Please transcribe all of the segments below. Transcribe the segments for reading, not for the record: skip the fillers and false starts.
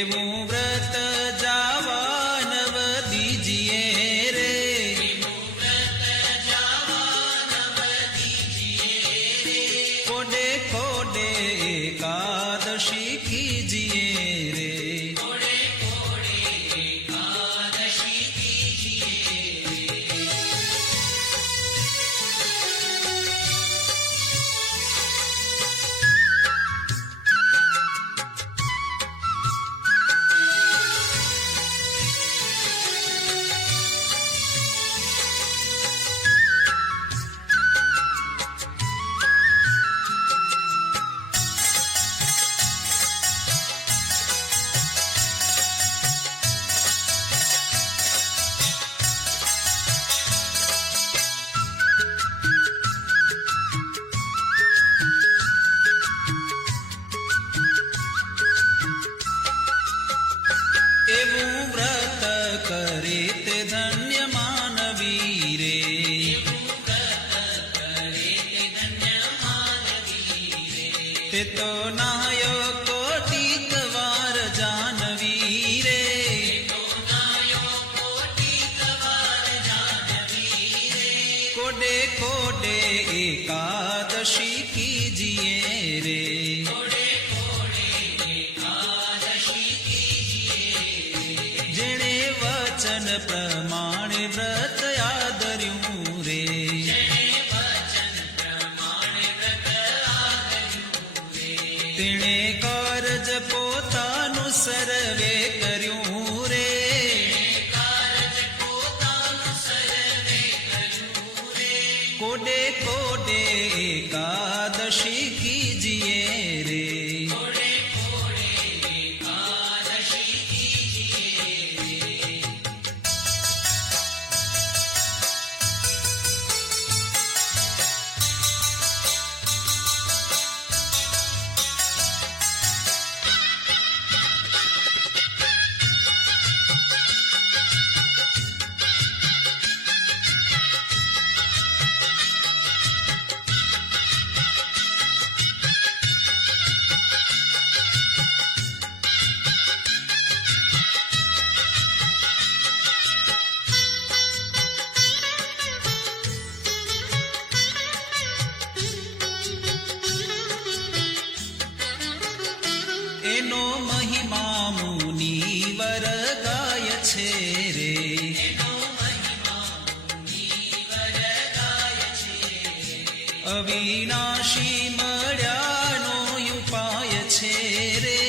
એવું વ્રત જાવા નવ દીજીએ રે, કોડે કોડે એકાદશી કીજીએ રે, એવું વ્રત કરે તે ધન્ય માનવી રે, તે તો નાયો કોટિક વાર જાનવી રે, કોડે કોડે એકાદશી કીજીએ રે, જેણે વચન પ્રમાણે વ્રત આદર્યું રે, તેણે કારજ પોતાનું સર્વે કર્યું રે, કોડે કોડે એકાદશી કીજીએ રે, એનો મહિમા મુનિવર ગાય છે રે, અવિનાશી મળ્યાનો ઉપાય છે રે,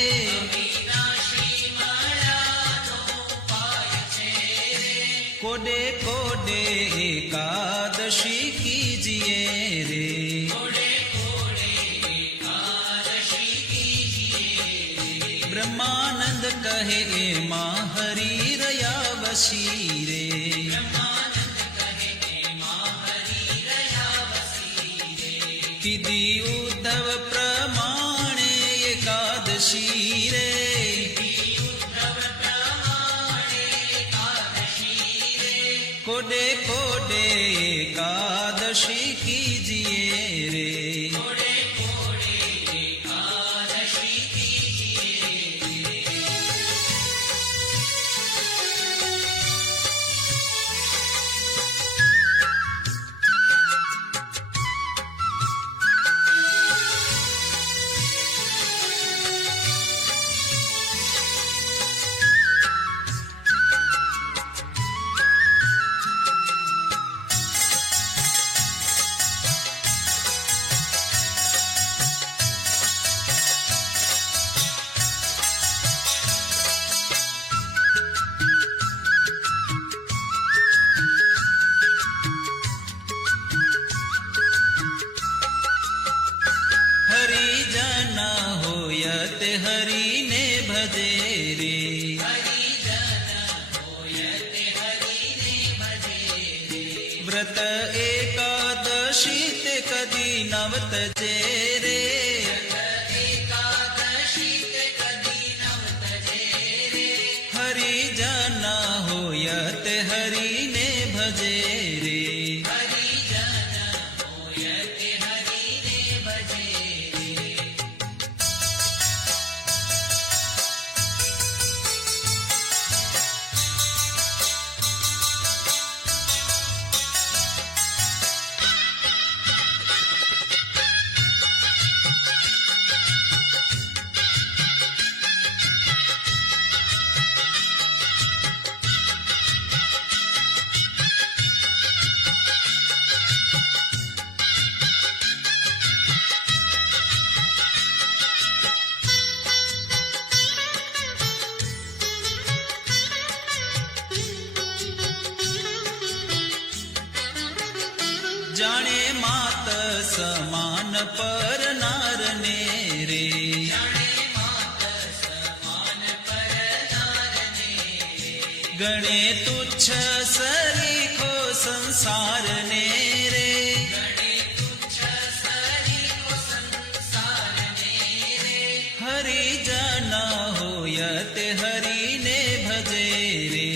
કોડે કોડે એકાદશી કીજીએ રે, બ્રહ્માનંદ કહે એમાં હરી રહ્યા વસી રે, કીધી ઉદ્ધવ પ્રમાણે એકાદશી રે, કોડે કોડે એકાદશી કીજીએ રે, હરિજન હોયત હરિને ભજે રે, વ્રત એકાદશી તે કદી નવતજે રે, હરિજન હોયત હરિને ભજે રે, જાણે માત સમાન પરનાર ને રે, ગણે તુચ્છ સરીખો સંસાર ને રે, હરિજન હોય તે હરિને ભજે રે,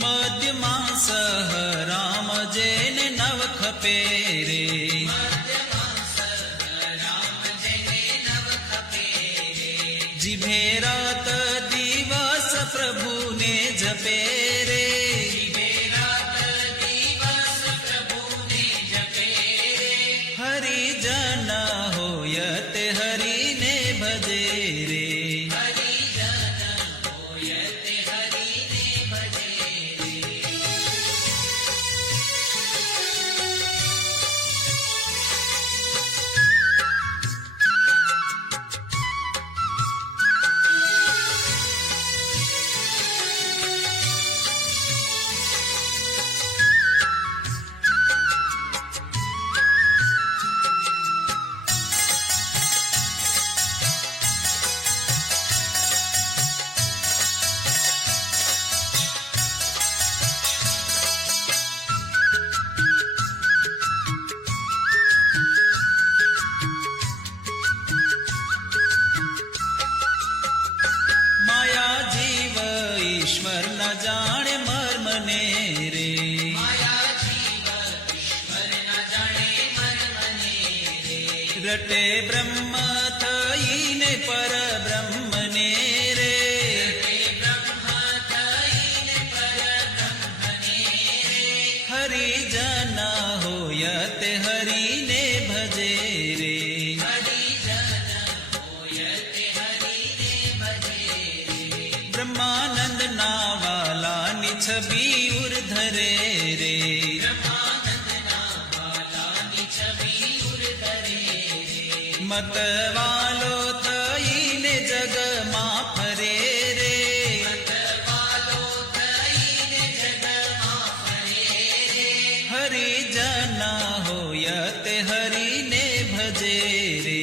મધ્યમાં સહ રામ જેને નવ ખપે રે, જીભે રાત દિવસ પ્રભુને જપે રે, હરિજન હોય તે હરિને ભજે રે, માયા જીવ ઈશ્વર ન જાણે મર્મ ને રે, રટે બ્રહ્મ થઈને પરબ્રહ્મ ને રે, હરિજન હોય તે હરિને ભજે રે, બ્રહ્માનંદ ના વાલાની છબી ઉર્ધરે રે, મતવાલો થઈને જગમાં ફરે રે, હરિજન હોય તે હરિને ભજે રે,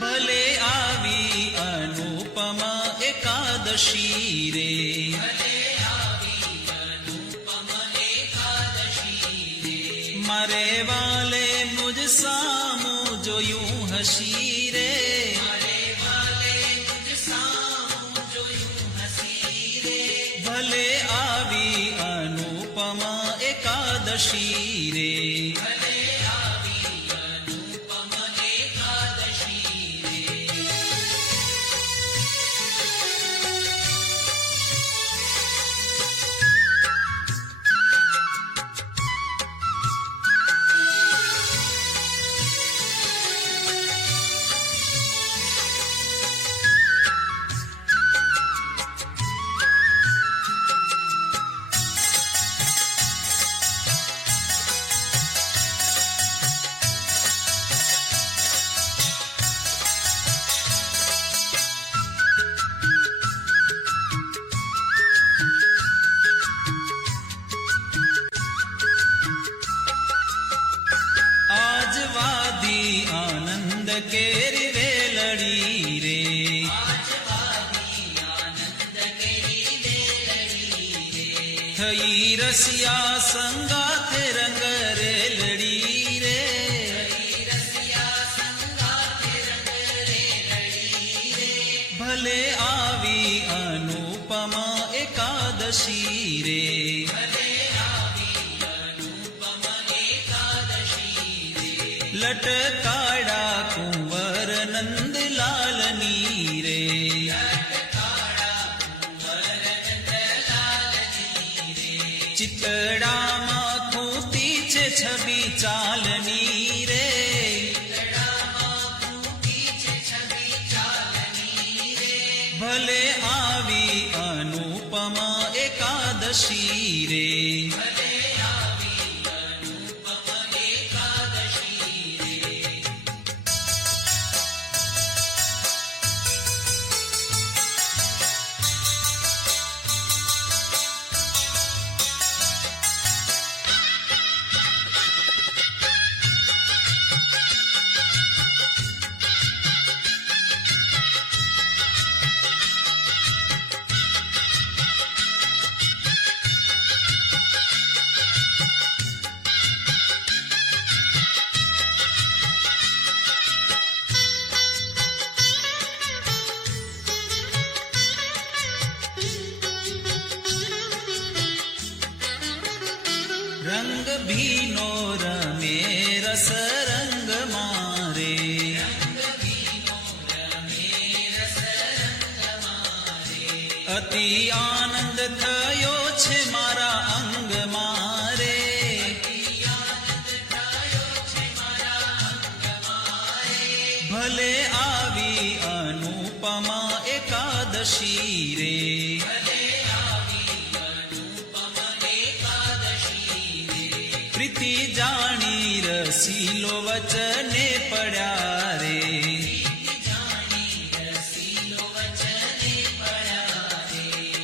ભલે આવી અનુપમ એકાદશી રે, મારે વાલે મુજ સામું જોયું હસી રે, ભલે આવી અનુપમ એકાદશી રે, કેરી વેલડી રે. થઈ રસિયા સંગાથે રંગ રેલડી રે. ભલે આવી અનુપમા એકાદશી રે. લટકાડા કુંવર નંદલાલની રે. ચિતડામાં ખૂતી છે છબી ચાલની રે. ભલે આવી અનુપમા એકાદશી રે. રંગ ભીનો રમે રસ રંગ મારે. અતિ આનંદ થયો છે મારા અંગ મારે. ભલે આવી અનુપમા એકાદશી રે. પ્રીતિ જાણી રસીલો વચને પડ્યા રે.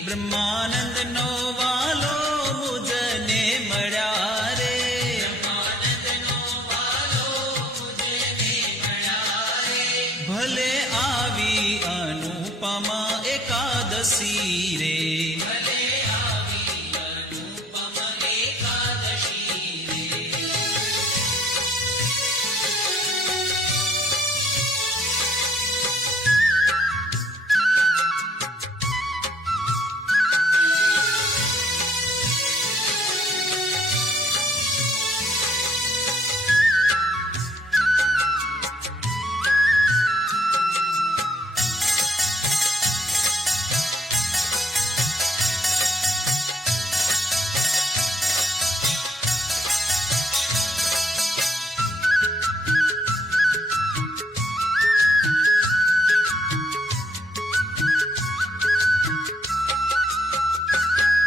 બ્રહ્માનંદ નો વાલો મુજને મળ્યા રે. ભલે આવી અનુપમા એકાદશી રે.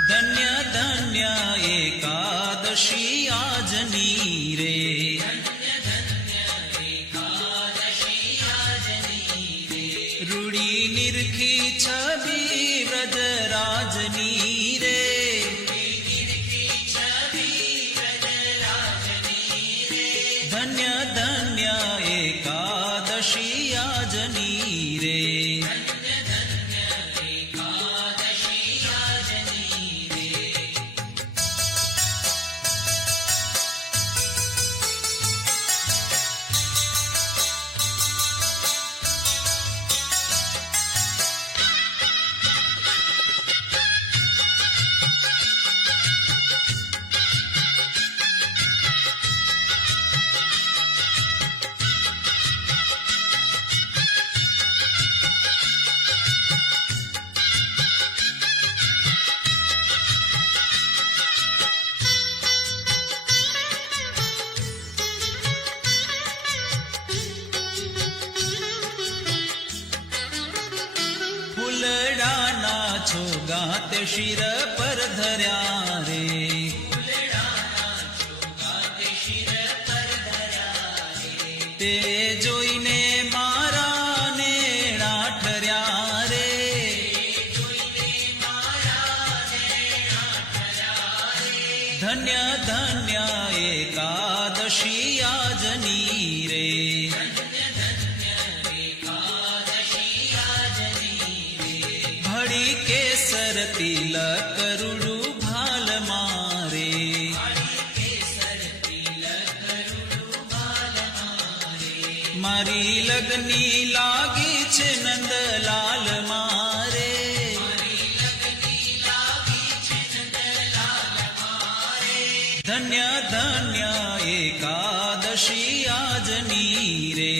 ધન્ય ધન્ય એકાદશી આજની રે. રૂડી નિરખી છબી વ્રજરાજની રે. ધન્ય ધન્ય એકાદશી આજની રે. ફૂલડાના છોગાત શિર પર ધર્યા રે. તે જોઈને મારા નેણા ઠર્યા રે. ધન્ય ધન્ય એકાદશી આજની રે. મારી લગની લાગી છે નંદલાલ મારે ધન્ય ધન્ય એકાદશી આજની રે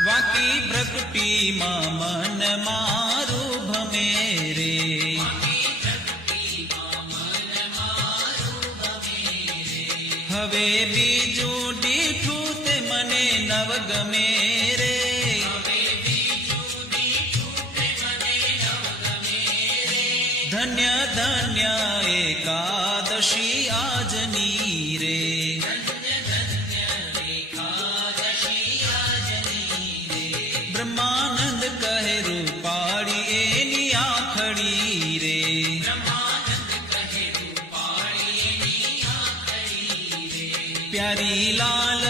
વાકી પ્રકૃતિમાં મન મારું ભમે રે હવે બીજું દીઠું તે મને નવ ગમે રે ધન્ય ધન્ય એકાદશી આજની રે બ્રહ્માનંદ કહે રૂપાળી એની આખડી રે પ્યારી લાલ